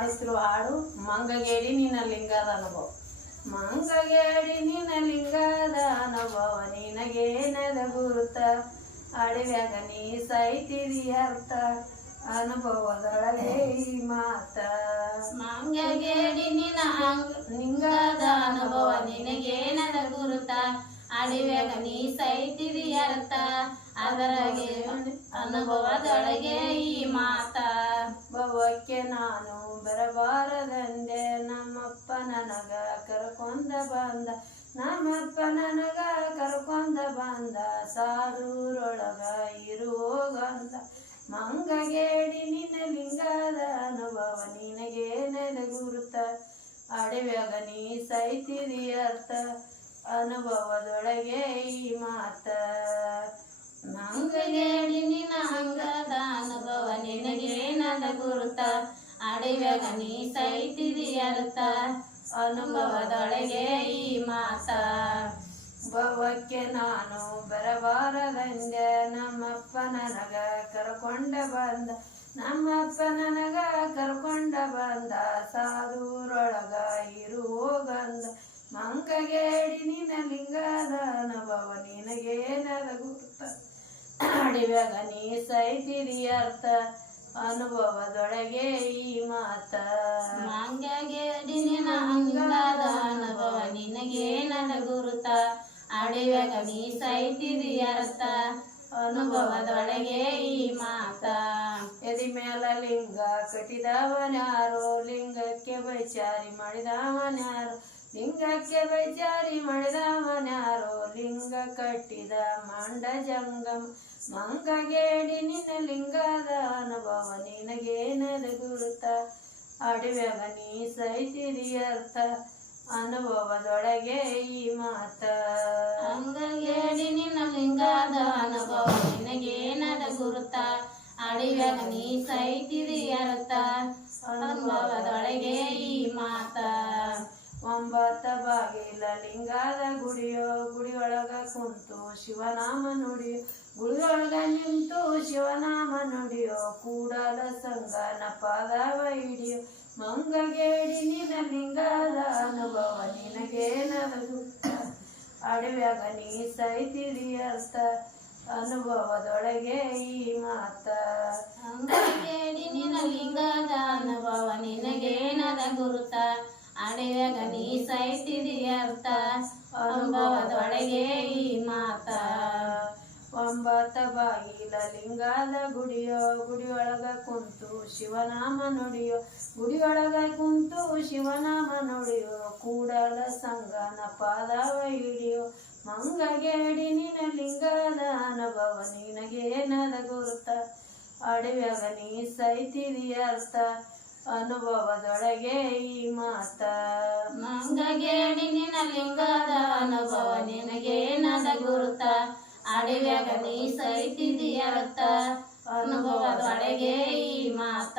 ಹಾಡಿಸಿರುವ ಹಾಡು ಮಂಗಗೇಡಿ ನಿನ್ನ ಲಿಂಗದ ಅನುಭವ. ಮಂಗಗೇಡಿ ನಿನ್ನ ಲಿಂಗದ ಅನುಭವ ನಿನಗೇನದ ಗುರುತ ಅಡವ್ಯಾಗ ನೀ ಸೈತಿರಿ ಅರ್ಥ, ಅನುಭವದೊಳಗೆ ಮಾತ. ಮಂಗಗೇಡಿ ನಿನ್ನ ಲಿಂಗದ ಅನುಭವ ನಿನಗೇನದ ಗುರುತ ಅಡವ್ಯಾಗ ನೀ ಸೈತಿದಿ ಅರ್ಥ, ಅದರಗೆ ಅನುಭವದೊಳಗೆ ಈ ಮಾತ. ಭವಕ್ಕೆ ನಾನು ಬರಬಾರದಂದೆ. ನಮ್ಮಪ್ಪ ನನಗ ಕರ್ಕೊಂಡ ಬಂದ, ನಮ್ಮಪ್ಪ ನನಗ ಕರ್ಕೊಂಡ ಬಂದ. ಸಾರೂರೊಳಗ ಇರುವೋಗಂದ ಮಂಗಗೇಡಿ ನಿನ್ನ ಲಿಂಗದ ಅನುಭವ ನಿನಗೆ ಗುರುತ ಅಡವ್ಯಾಗ ನೀ ಸೈತಿರಿ ಅರ್ಥ, ಅನುಭವದೊಳಗೆ ಈ ಮಾತ ಗುರುತ ಅಡಿವ್ಯಾಗ ನೀ ಸೈತಿದಿ ಅರ್ಥ. ಅನುಭವದೊಳಗೆ ಈ ಮಾತ. ಬವಕ್ಕೆ ನಾನು ಬರಬಾರದಂದೆ. ನಮ್ಮಪ್ಪ ನನಗ ಕರ್ಕೊಂಡ ಬಂದ. ನಮ್ಮಪ್ಪ ನನಗ ಕರ್ಕೊಂಡ ಬಂದ. ಸಾಧೂರೊಳಗ ಇರುವೋಗಂದ ಹೇಳಿ ನಿನ್ನ ಲಿಂಗದ ಅನುಭವ ನಿನಗೇನದ ಗುರುತ? ಅಡಿವ್ಯಾಗ ನೀ ಸೈತಿರಿ ಅರ್ಥ. ಅನುಭವದೊಳಗೆ ಈ ಮಾತ. ಮಾಂಗ್ಯಗೆ ನಿನ್ನ ಅಂಗದ ಅನುಭವ ನಿನಗೇನದ ಗುರುತ ಅಡಿವಾಗ ನೀ ಸೈತಿದೀಯ ಅರ್ಥ ಅನುಭವದೊಳಗೆ ಈ ಮಾತ. ಎದಿ ಮೇಲ ಲಿಂಗ ಕಟ್ಟಿದವನ್ಯಾರು ಲಿಂಗಕ್ಕೆ ಬೈಚಾರಿ ಮಾಡಿದವನ್ಯಾರು ಲಿಂಗಕ್ಕೆ ಬೈಚಾರಿ ಮಾಡಿದವನ್ಯಾರೋ ಕಟ್ಟಿದ ಮಾಂಡ ಜಂಗಮ ಮಂಗಗೇಡಿ ನಿನ್ನ ಲಿಂಗದ ಅನುಭವ ನಿನಗೇನದ ಗುರುತ ಅಡವ್ಯಾಗ ನೀ ಸೈತಿರಿ ಅರ್ಥ ಅನುಭವದೊಳಗೆ ಈ ಮಾತ. ಅಂಗಗೇಡಿ ನಿನ್ನ ಲಿಂಗದ ಅನುಭವ ನಿನಗೇನದ ಗುರುತ ಅಡಿವ್ಯಾಗ ನೀ ಸೈತಿದಿ ಅರ್ಥ ಅನುಭವದೊಳಗೆ ಈ ಮಾತ. ಒಂಬತ್ತ ಬಾಗಿಲ ಲಿಂಗದ ಗುಡಿಯೋ ಗುಡಿಯೊಳಗ ಕುಂತು ಶಿವನಾಮ ನುಡಿ ಗುಳಿಯೊಳಗ ನಿಂತು ಶಿವನಾಮ ನುಡಿಯೋ, ಕೂಡಲ ಸಂಗನ ಪಾದವ ಹಿಡಿಯೋ ಮಂಗಗೇಡಿ ನಿನ ಲಿಂಗದ ಅನುಭವ ನಿನಗೇನದ ಗುಪ್ತ ಅಡವ್ಯಾಗ ನೀ ಸೈತಿರಿ ಅರ್ಥ ಅನುಭವದೊಳಗೆ ಈ ಮಾತ. ಮಂಗಗೇಡಿ ನಿನ ಲಿಂಗದ ಅನುಭವ ನಿನಗೇನದ ಗುರುತ ಅಡವ್ಯಾಗ ನೀ ಸೈತಿದಿ ಅರ್ಥ ಲಿಂಗದ ಗುಡಿಯೋ, ಗುಡಿಯೊಳಗ ಕುಂತು ಶಿವನಾಮ ನುಡಿಯೋ, ಗುಡಿಯೊಳಗ ಕುಂತು ಶಿವನಾಮ ನುಡಿಯೋ, ಕೂಡಲ ಸಂಗನ ಪಾದವ ಹಿಡಿಯೋ ಮಂಗಗೇಡಿ ನಿನ ಲಿಂಗದ ಅನುಭವ ನಿನಗೇನದ ಗುರುತ ಅಡವ್ಯಾಗ ನೀ ಸೈತಿರಿ ಅರ್ಥ, ಅನುಭವದೊಳಗೆ ಈ ಮಾತ. ಮಂಗಗೆಡಿ ನಿನ್ನ ಲಿಂಗದ ಅನುಭವ ನಿನಗೇನದ ಗುರುತ ಅಡಿವ್ಯಾಗ ನೀ ಅನುಭವದೊಳಗೆ ಈ ಮಾತ.